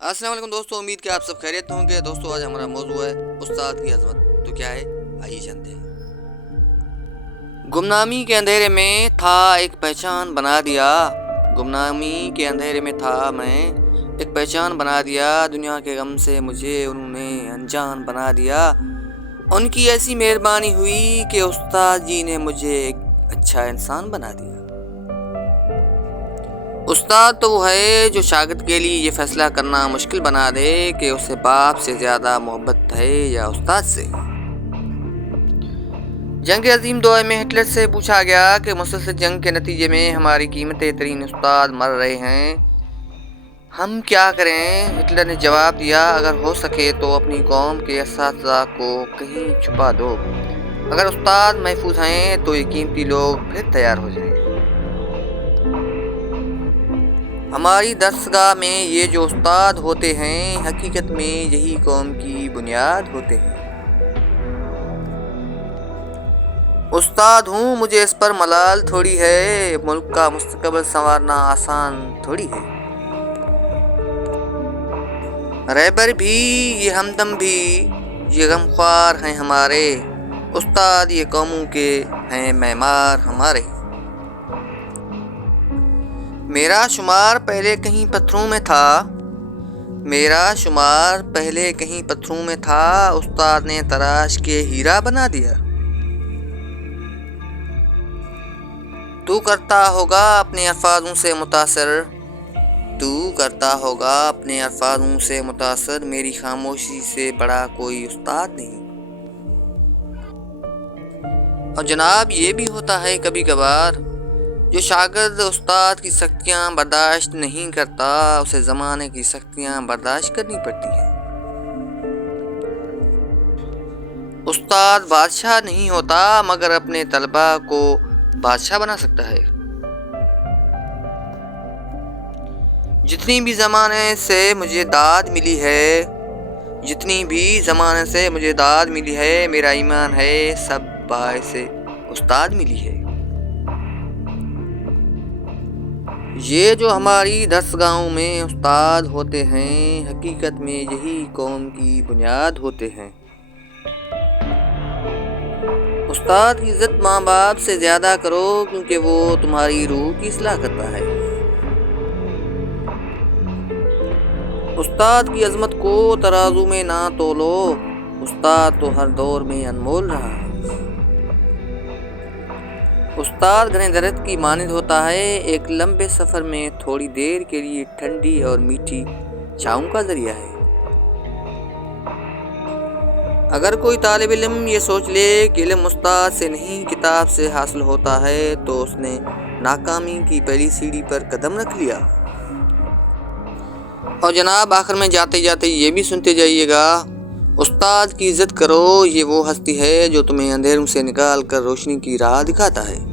अस्सलाम वालेकुम दोस्तों, उम्मीद कि आप सब खैरियत होंगे। दोस्तों आज हमारा मौजू है उस्ताद की अजमत। तो क्या है, आइए जानते हैं। गुमनामी के अंधेरे में था एक पहचान बना दिया। गुमनामी के अंधेरे में था मैं एक पहचान बना दिया। दुनिया के गम से मुझे उन्होंने अनजान बना दिया। उनकी ऐसी मेहरबानी हुई कि उस्ताद जी ने मुझे एक अच्छा इंसान बना दिया। उस्ताद तो वो है जो शागिर्द के लिए ये फैसला करना मुश्किल बना दे कि उसे बाप से ज़्यादा मोहब्बत है या उस्ताद से। जंग अजीम दौर में हिटलर से पूछा गया कि मुसलसल जंग के नतीजे में हमारी कीमती तरीन उस्ताद मर रहे हैं, हम क्या करें। हिटलर ने जवाब दिया, अगर हो सके तो अपनी कौम के असातिज़ा को कहीं छुपा दो। अगर उस्ताद महफूज हैं तो ये कीमती लोग फिर तैयार हो जाएं। हमारी दरसगाह में ये जो उस्ताद होते हैं, हकीकत में यही कौम की बुनियाद होते हैं। उस्ताद हूँ, मुझे इस पर मलाल थोड़ी है, मुल्क का मुस्तकबिल संवारना आसान थोड़ी है। रहबर भी, ये हमदम भी, ये गमख्वार हैं हमारे। उस्ताद ये कौमों के हैं मेमार हमारे। मेरा शुमार पहले कहीं पत्थरों में था, मेरा शुमार पहले कहीं पत्थरों में था, उस्ताद ने तराश के हीरा बना दिया। तू करता होगा अपने अल्फाजों से मुतासर, तू करता होगा अपने अल्फाजों से मुतासर, मेरी खामोशी से बड़ा कोई उस्ताद नहीं। और जनाब ये भी होता है कभी कभार, जो शागिर्द उस्ताद की सख्तियाँ बर्दाश्त नहीं करता, उसे ज़माने की सख्तियाँ बर्दाश्त करनी पड़ती हैं। उस्ताद बादशाह नहीं होता, मगर अपने तलबा को बादशाह बना सकता है। जितनी भी ज़माने से मुझे दाद मिली है, जितनी भी ज़माने से मुझे दाद मिली है, मेरा ईमान है सब बाय से उस्ताद मिली है। ये जो हमारी दरसगाहों में उस्ताद होते हैं, हकीकत में यही कौम की बुनियाद होते हैं। उस्ताद की इज्जत माँ बाप से ज़्यादा करो, क्योंकि वो तुम्हारी रूह की इस्लाह करता है। उस्ताद की अजमत को तराजू में ना तोलो, उस्ताद तो हर दौर में अनमोल रहा है। उस्ताद घने दर्द की मानिंद होता है, एक लंबे सफ़र में थोड़ी देर के लिए ठंडी और मीठी छाँव का जरिया है। अगर कोई तालिब इल्म ये सोच ले कि इल्म उस्ताद से नहीं किताब से हासिल होता है, तो उसने नाकामी की पहली सीढ़ी पर कदम रख लिया। और जनाब आखिर में जाते जाते ये भी सुनते जाइएगा, उस्ताद की इज्जत करो, ये वो हस्ती है जो तुम्हें अंधेरों से निकाल कर रोशनी की राह दिखाता है।